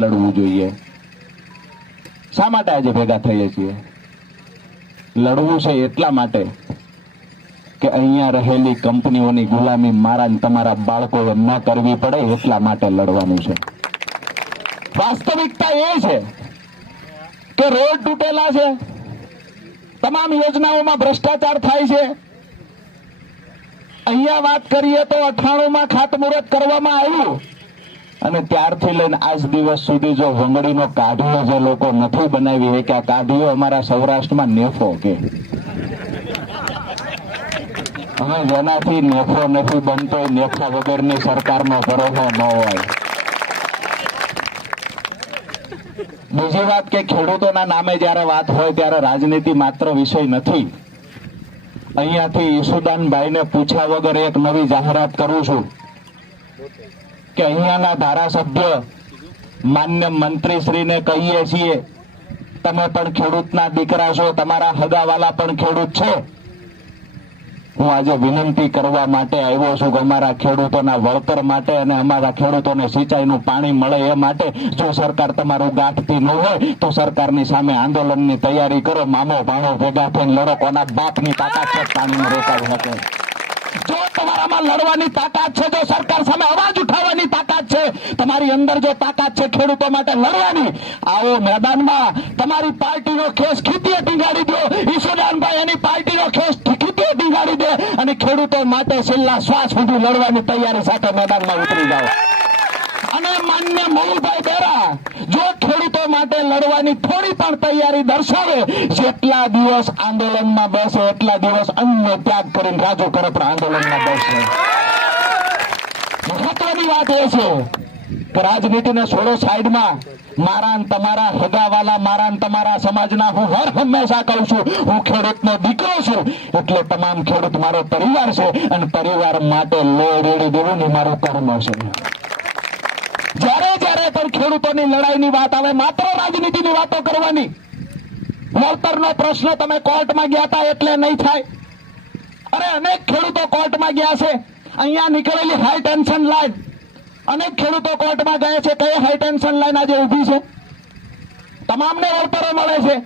લડવું જોઈએ। શા માટે આજે ભેગા થઈએ છીએ? લડવું છે એટલા માટે કે અહીંયા રહેલી કંપનીઓની ગુલામી મારા ને તમારા બાળકોએ ન કરવી પડે એટલા માટે લડવાનું છે। વાસ્તવિકતા એ છે કે રોડ તૂટેલા છે, તમામ યોજનાઓમાં ભ્રષ્ટાચાર થાય છે। અહીંયા વાત કરીએ તો 98 માં ખાતમુહૂર્ત કરવામાં આવ્યું અને ત્યારથી લઈને આજ દિવસ સુધી જો વંગડીનો કાઢીઓ જે લોકો નથી બનાવી કે આ કાઢીઓ અમારા સૌરાષ્ટ્રમાં નેફો કે હવે જેનાથી નેફો નથી બનતો નેફા વગરની સરકારનો ભરોસો ન હોય। બીજી વાત કે ખેડૂતોના નામે જ્યારે વાત હોય ત્યારે રાજનીતિ માત્ર વિષય નથી। અહીંયાથી ઈસુદાનભાઈને પૂછ્યા વગર એક નવી જાહેરાત કરું છું કે અહીંયાના ધારાસભ્ય માન્ય મંત્રીશ્રીને કહીએ છીએ, તમે પણ ખેડૂતના દીકરા છો, તમારા હગાવાલા પણ ખેડૂત છે। હું આજે વિનંતી કરવા માટે આવ્યો છું કે અમારા ખેડૂતોના વળતર માટે અને અમારા ખેડૂતોને સિંચાઈનું પાણી મળે એ માટે જો સરકાર તમારું ગાંઠતી ન હોય તો સરકારની સામે આંદોલનની તૈયારી કરો। મામો ભાણો ભેગા થઈને લડો, કોના બાપની તાકાત છે પાણીને રોકાવી શકે? જો તમારામાં લડવાની તાકાત છે, જો સરકાર સામે અવાજ ઉઠાવવાની તાકાત છે, તમારી અંદર જો તાકાત છે ખેડૂતો માટે લડવાની, આવો મેદાનમાં તમારી પાર્ટીનો ખેસ ખીતીએ ટીંગાડી દો। ઈસુદાનભાઈ એની પાર્ટીનો ખેસ ખીતીએ ટીંગાડી દે અને ખેડૂતો માટે છેલ્લા શ્વાસ સુધી લડવાની તૈયારી સાથે મેદાનમાં ઉતરી જાઓ। અને માન્ય મોહનભાઈ બેરા જો ખેડૂતો માટે લડવાની થોડી પણ તૈયારી દર્શાવે, જેટલા દિવસ આંદોલનમાં બેસે એટલા દિવસ અન્ય ત્યાગ કરીને રાજુ કરપડા આંદોલનમાં બેસે। મહત્વની વાત એ છે કે રાજનીતિને છોડો સાઈડમાં, મારા ને તમારા હગાવાલા, મારા ને તમારા સમાજના હું હર હંમેશા કહું છું હું ખેડૂતનો દીકરો છું, એટલે તમામ ખેડૂત મારો પરિવાર છે અને પરિવાર માટે લોહી રેડી દેવું ને મારું કર્મ છે। જ્યારે પણ ખેડૂતોની લડાઈની વાત આવે માત્ર રાજનીતિની વાતો કરવાની। વળતરનો પ્રશ્ન તમે કોર્ટમાં ગયા હતા એટલે નહીં થાય। અરે અનેક ખેડૂતો કોર્ટમાં ગયા છે, અહીંયા નીકળેલી હાઈ ટેન્શન લાઈન અનેક ખેડૂતો કોર્ટમાં ગયા છે, કઈ હાઈ ટેન્શન લાઈન આજે ઉભી છે? તમામને વળતરો મળે છે।